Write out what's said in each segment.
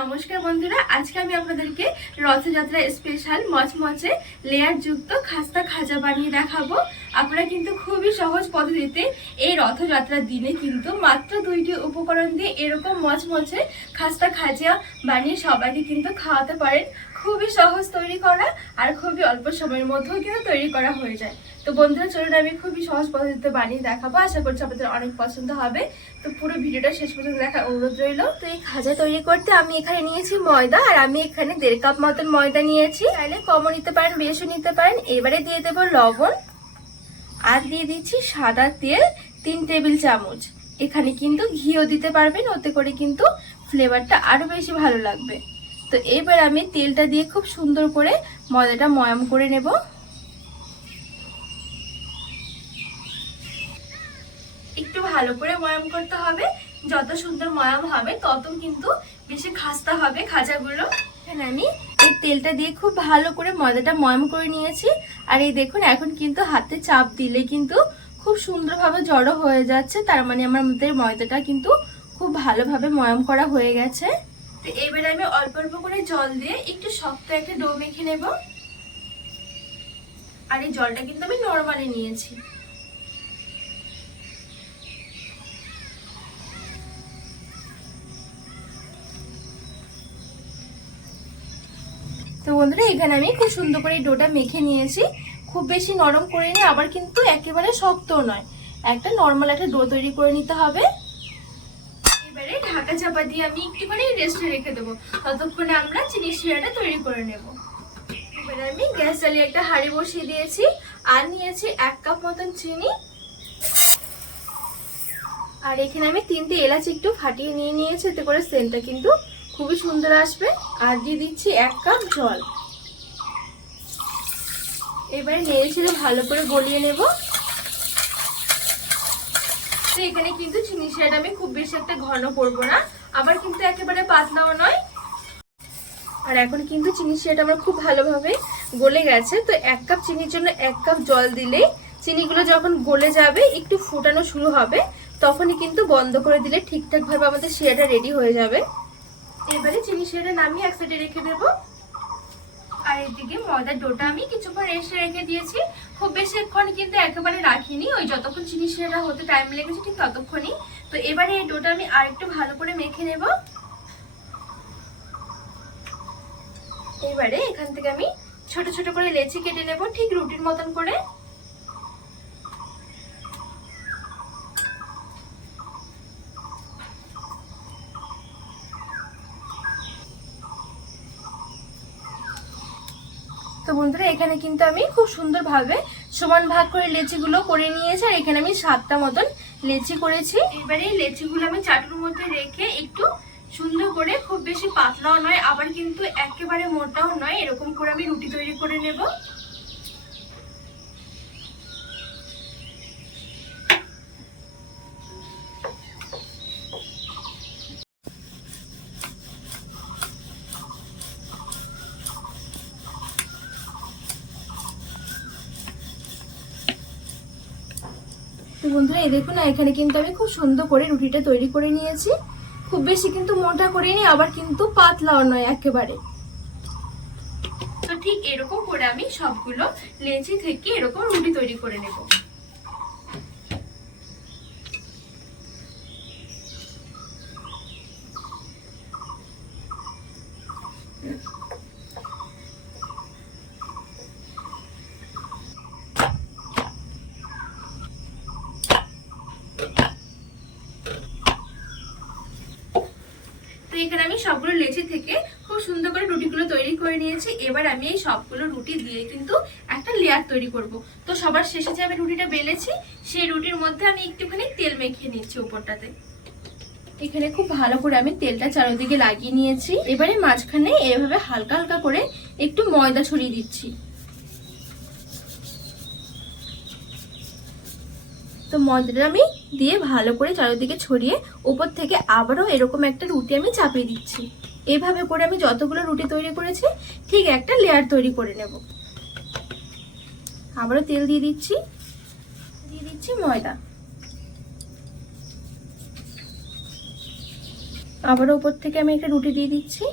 নমস্কার বন্ধুরা, আজকে আমি আপনাদেরকে রথযাত্রা স্পেশাল মচমচে লেয়ার যুক্ত খাস্তা খাজা বানিয়ে দেখাবো। আপনারা কিন্তু খুবই সহজ পদ্ধতিতে এই রথযাত্রার দিনে কিন্তু মাত্র দুইটি উপকরণ দিয়ে এরকম মচমচে খাস্তা খাজা বানিয়ে সবাইকে কিন্তু খাওয়াতে পারেন। খুবই সহজ তৈরি করা আর খুবই অল্প সময়ের মধ্যেও কিন্তু তৈরি করা হয়ে যায়। তো বন্ধুরা, চলুন আমি খুবই সহজ পদ্ধতিতে বানিয়ে দেখাবো। আশা করছি আপনাদের অনেক পছন্দ হবে। তো পুরো ভিডিওটা শেষ পর্যন্ত দেখার অনুরোধ রইল। তো এই খাজা তৈরি করতে আমি এখানে নিয়েছি ময়দা, আর আমি এখানে দেড় কাপ মতন ময়দা নিয়েছি। চাইলে কমও নিতে পারেন, বেশও নিতে পারেন। এবারে দিয়ে দেবো লবণ, আর দিয়ে দিচ্ছি সাদা তেল, তিন টেবিল চামচ। এখানে কিন্তু ঘিও দিতে পারবেন, ওতে করে কিন্তু ফ্লেভারটা আরও বেশি ভালো লাগবে। তো এবার আমি তেলটা দিয়ে খুব সুন্দর করে ময়দাটা ময়াম করে নেব একটু ভালো করে ময়াম করতে হবে। যত সুন্দর ময়াম হবে, তত কিন্তু বেশি খাস্তা হবে খাজাগুলো। এখানে আমি এই তেলটা দিয়ে খুব ভালো করে ময়দাটা ময়াম করে নিয়েছি। আর এই দেখুন, এখন কিন্তু হাতে চাপ দিলে কিন্তু খুব সুন্দরভাবে জড়ো হয়ে যাচ্ছে। তার মানে আমার মধ্যে ময়দাটা কিন্তু খুব ভালোভাবে ময়াম করা হয়ে গেছে। তো এবারে আমি অল্প অল্প করে জল দিয়ে একটু শক্ত একটা ডো মেখে নেব। আর এই জলটা কিন্তু আমি নর্মালি নিয়েছি। বন্ধুরা, এখানে আমি খুব সুন্দর করে ডোটা মেখে নিয়েছি। খুব বেশি নরম করে নিয়ে আবার কিন্তু একেবারে শক্তও নয়। একটা নর্মাল একটা ডো তৈরি করে নিতে হবে। এবারে ঢাকা চাপা দিয়ে আমি একটুখানি রেস্টে রেখে দেবো। ততক্ষণে আমরা চিনি শিরাটা তৈরি করে নেব। এবারে আমি গ্যাস জ্বালিয়ে একটা হাঁড়ি বসিয়ে দিয়েছি, আর নিয়েছি এক কাপ মতন চিনি। আর এখানে আমি তিনটে এলাচ একটু ফাটিয়ে নিয়ে নিয়েছি, এতে করে সেন্টটা কিন্তু খুবই সুন্দর আসবে। আর দিয়ে দিচ্ছি এক কাপ জল। এবারে নেড়ে ছেড়ে ভালো করে গলিয়ে নেব। তো এখানে কিন্তু চিনি শিরাটা আমি খুব বেশি একটা ঘন করব না। আবার কিন্তু একেবারে পাতলাও নয়। আর এখন কিন্তু চিনি শিরাটা আমার খুব ভালোভাবে গলে গেছে। তো এক কাপ চিনির জন্য এক কাপ জল দিলেই চিনিগুলো যখন গলে যাবে, একটু ফুটানো শুরু হবে, তখনই কিন্তু বন্ধ করে দিলে ঠিকঠাকভাবে আমাদের শিরাটা রেডি হয়ে যাবে। এবারে চিনি শিরাটা নামিয়ে এক সাইডে রেখে দেবো। আর এদিকে ময়দার ডোটা আমি কিছুক্ষণ রেস্টে রেখে দিয়েছি। খুব বেশিক্ষণ কিন্তু একেবারে রাখিনি। ওই যতক্ষণ চিনি শিরাটা হতে টাইম লেগেছে ঠিক ততক্ষণই। তো এবারে এই ডোটা আমি আরেকটু ভালো করে মেখে নেব। এবারে এখান থেকে আমি ছোট ছোট করে লেচি কেটে নেব ঠিক রুটির মতন করে তো বন্ধুরা এখানে কিন্তু আমি খুব সুন্দরভাবে সমান ভাগ করে লেচিগুলো করে নিয়েছি, আর এখানে আমি সাতটা মতন লেচি করেছি। এবারে এই লেচিগুলো আমি চাটুর মধ্যে রেখে একটু সুন্দর করে খুব বেশি পাতলাও নয়, আবার কিন্তু একেবারে মোটাও নয়, এরকম করে আমি রুটি তৈরি করে নেব। বন্ধুরা, এই দেখুন এখানে কিন্তু আমি খুব সুন্দর করে রুটিটা তৈরি করে নিয়েছি। খুব বেশি কিন্তু মোটা করিনি, আবার কিন্তু পাতলাও নয় একেবারে। তো ঠিক এরকম করে আমি সবগুলো লেচি থেকে এরকম রুটি তৈরি করে নেব। তো এখানে আমি সবগুলো লেচি থেকে খুব সুন্দর করে রুটিগুলো তৈরি করে নিয়েছি। এবার আমি এই সবগুলো রুটি দিয়ে কিন্তু একটা লেয়ার তৈরি করব। তো সবার শেষে যে আমি রুটিটা বেলেছি, সেই রুটির মধ্যে আমি একটুখানি তেল মেখে নিচ্ছি উপরটাতে। এখানে খুব ভালো করে আমি তেলটা চারিদিকে লাগিয়ে নিয়েছি। এবারে মাঝখানে এভাবে হালকা হালকা করে একটু ময়দা ছড়িয়ে দিচ্ছি। ময়দাটা আমি দিয়ে ভালো করে চারিদিকে ছড়িয়ে উপর থেকে আবারও এরকম একটা রুটি আমি চাপিয়ে দিচ্ছি। এভাবে করে আমি যতগুলো রুটি তৈরি করেছি, ঠিক একটা লেয়ার তৈরি করে নেব। আবারও তেল দিয়ে দিচ্ছি দিয়ে দিচ্ছি ময়দা। আবারও উপর থেকে আমি একটা রুটি দিয়ে দিচ্ছি।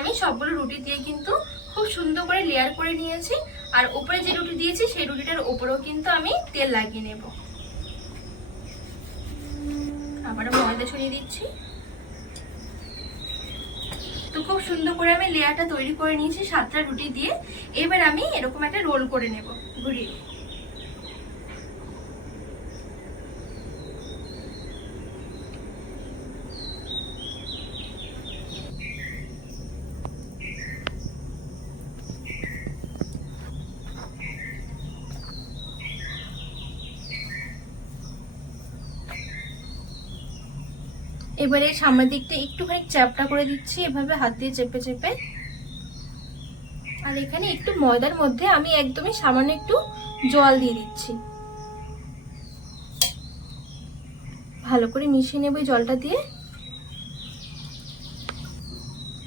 আমি সবগুলো রুটি দিয়ে কিন্তু খুব সুন্দর করে লেয়ার করে নিয়েছি। আর উপরে যে রুটি দিয়েছি, সেই রুটিটার উপরেও কিন্তু আমি তেল লাগিয়ে নেব। আবারও ময়দা ছড়িয়ে দিচ্ছি। তো খুব সুন্দর করে আমি লেয়ারটা তৈরি করে নিয়েছি সাতটা রুটি দিয়ে। এবার আমি এরকম একটা রোল করে নেব ঘুরিয়ে। এবারে সামনের দিকটা একটুখানি চ্যাপটা করে দিচ্ছি, এভাবে হাত দিয়ে চেপে চেপে। আর এখানে একটু ময়দার মধ্যে আমি একদমই সামান্য একটু জল দিয়ে দিচ্ছি। ভালো করে মিশিয়ে নেব জলটা দিয়ে।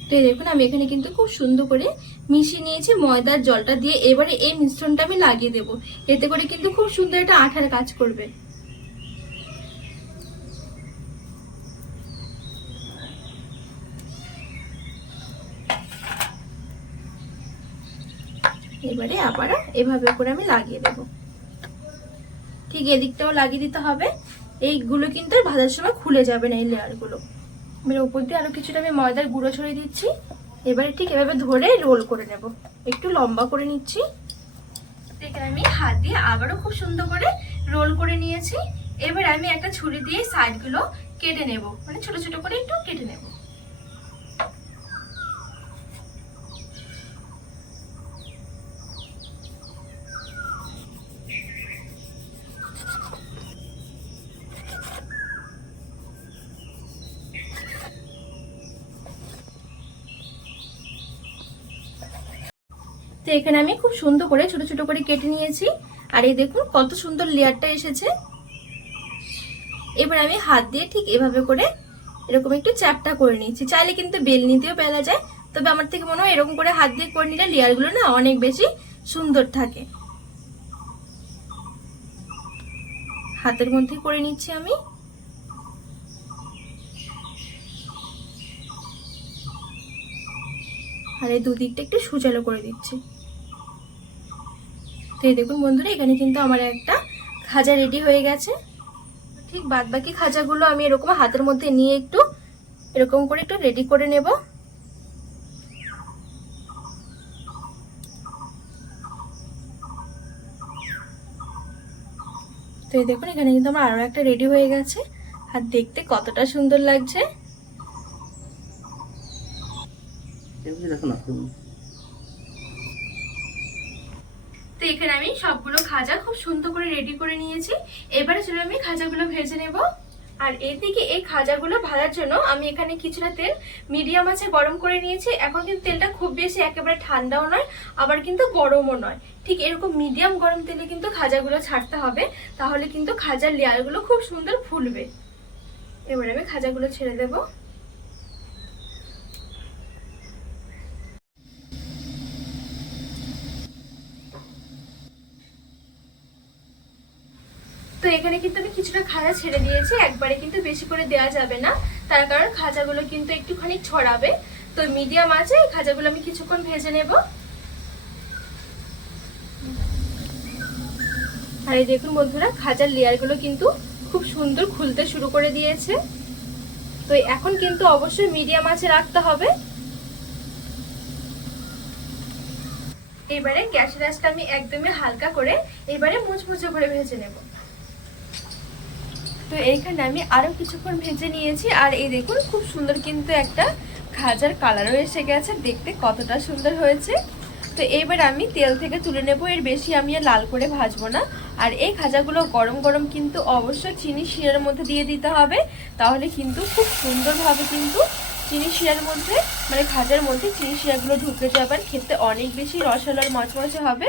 তো দেখুন, আমি এখানে কিন্তু খুব সুন্দর করে মিশিয়ে নিয়েছি ময়দার জলটা দিয়ে। এবারে এই মিশ্রণটা আমি লাগিয়ে দেব। এতে করে কিন্তু খুব সুন্দর একটা আঠার কাজ করবে। এবারে আবার এভাবে করে আমি লাগিয়ে দেব। ঠিক এদিকটাও লাগিয়ে দিতে হবে। এইগুলো কিন্তু ভাজার সময় খুলে যাবে না এই লেয়ারগুলো। এবার উপর দিয়ে আরও কিছুটা আমি ময়দার গুঁড়ো ছড়িয়ে দিচ্ছি। এবারে ঠিক এভাবে ধরে রোল করে নেব। একটু লম্বা করে নিচ্ছি। এখানে আমি হাত দিয়ে আবারও খুব সুন্দর করে রোল করে নিয়েছি। এবার আমি একটা ছুরি দিয়ে সাইডগুলো কেটে নেব। মানে ছোট ছোট করে একটু কেটে নেব। তো এখানে আমি খুব সুন্দর করে, ছোট ছোট করে কেটে নিয়েছি। আর এই দেখুন, কত সুন্দর লেয়ারটা এসেছে। এবার আমি হাত দিয়ে ঠিক এভাবে করে এরকম একটু চ্যাপটা করে নিয়েছি। চাইলে কিন্তু বেলনি দিয়েও বেলা যায়, তবে আমার থেকে মনে হয় এরকম করে হাত দিয়ে করে নিলে লেয়ারগুলো না অনেক বেশি সুন্দর থাকে। হাতের মধ্যে করে নিচ্ছি আমি। এই দুদিকটা একটু সুচালো করে দিচ্ছি। তো এই দেখুন বন্ধুরা, এখানে কিন্তু আমার একটা খাজা রেডি হয়ে গেছে। ঠিক বাদ বাকি খাজাগুলো আমি এরকম হাতের মধ্যে নিয়ে একটু এরকম করে একটু রেডি করে নেব। তো এই দেখুন, এখানে কিন্তু আমার আরও একটা রেডি হয়ে গেছে। আর দেখতে কতটা সুন্দর লাগছে। তো এখানে আমি সবগুলো খাজা খুব সুন্দর করে রেডি করে নিয়েছি। এবারে চলো আমি খাজাগুলো ভেজে নেব। আর এদিকে এই খাজাগুলো ভাজার জন্য আমি এখানে কিছুটা তেল মিডিয়াম আছে, গরম করে নিয়েছি। এখন কিন্তু তেলটা খুব বেশি একেবারে ঠান্ডাও নয়, আবার কিন্তু গরমও নয়। ঠিক এরকম মিডিয়াম গরম তেলে কিন্তু খাজাগুলো ছাড়তে হবে, তাহলে কিন্তু খাজার লেয়ারগুলো খুব সুন্দর ফুলবে। এবারে আমি খাজাগুলো ছেড়ে দেবো। এখানে কিন্তু আমি কিছুটা খাজা ছেড়ে দিয়েছি, একবারে কিন্তু বেশি করে দেওয়া যাবে না। তার কারণ খাজাগুলো কিন্তু একটুখানি ছড়াবে। তো মিডিয়াম আছে, এই খাজাগুলো আমি কিছুক্ষণ ভেজে নেব। আর এই দেখুন বন্ধুরা, খাজার লেয়ারগুলো কিন্তু খুব সুন্দর খুলতে শুরু করে দিয়েছে। তো এখন কিন্তু অবশ্যই মিডিয়াম আছে রাখতে হবে। এবারে গ্যাসের আঁচটা আমি একদমই হালকা করে এবারে মুচমুচে করে ভেজে নেব। তো এইখানে আমি আরও কিছুক্ষণ ভেজে নিয়েছি, আর এই দেখুন খুব সুন্দর কিন্তু একটা খাজার কালারও এসে গেছে, দেখতে কতটা সুন্দর হয়েছে। তো এবার আমি তেল থেকে তুলে নেব, এর বেশি আমি আর লাল করে ভাজবো না। আর এই খাজাগুলো গরম গরম কিন্তু অবশ্যই চিনি শিরার মধ্যে দিয়ে দিতে হবে, তাহলে কিন্তু খুব সুন্দরভাবে কিন্তু চিনি শিরার মধ্যে মানে খাজার মধ্যে চিনি শিরাগুলো ঢুকে যাবে আর খেতে অনেক বেশি রসালো আর মচমচে হবে।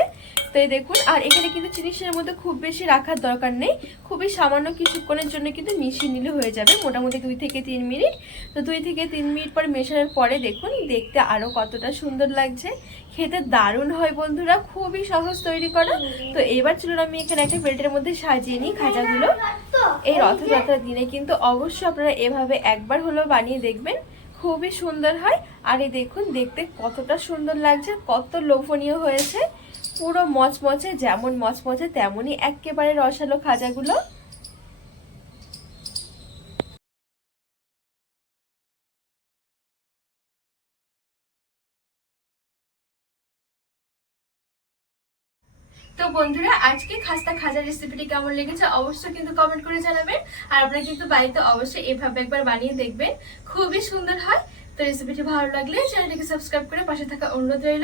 তো এই দেখুন, আর এখানে কিন্তু জিনিসের মধ্যে খুব বেশি রাখার দরকার নেই। খুবই সামান্য কিছুক্ষণের জন্য কিন্তু মিশিয়ে নিলে হয়ে যাবে, মোটামুটি দুই থেকে তিন মিনিট। তো দুই থেকে তিন মিনিট পর মেশানোর পরে দেখুন, দেখতে আরও কতটা সুন্দর লাগছে। খেতে দারুণ হয় বন্ধুরা, খুবই সহজ তৈরি করা। তো এবার চলুন আমি এখানে একটা প্লেটের মধ্যে সাজিয়ে নিই খাজাগুলো। এই রথযাত্রার দিনে কিন্তু অবশ্যই আপনারা এভাবে একবার হলেও বানিয়ে দেখবেন। খুবই সুন্দর হয়। আর এই দেখুন, দেখতে কতটা সুন্দর লাগছে, কত লোভনীয় হয়েছে। পুরো মচমচে, যেমন মচমচে, তেমনই একেবারে রসালো খাজাগুলো। তো বন্ধুরা, আজকে খাস্তা খাজা রেসিপিটি কেমন লেগেছে অবশ্যই কিন্তু কমেন্ট করে জানাবেন। আর আপনারা কিন্তু বাড়িতে অবশ্যই এভাবে একবার বানিয়ে দেখবেন। খুবই সুন্দর হয়। তো রেসিপিটি ভালো লাগলে চ্যানেলটিকে সাবস্ক্রাইব করে পাশে থাকা অনুরোধ রইল।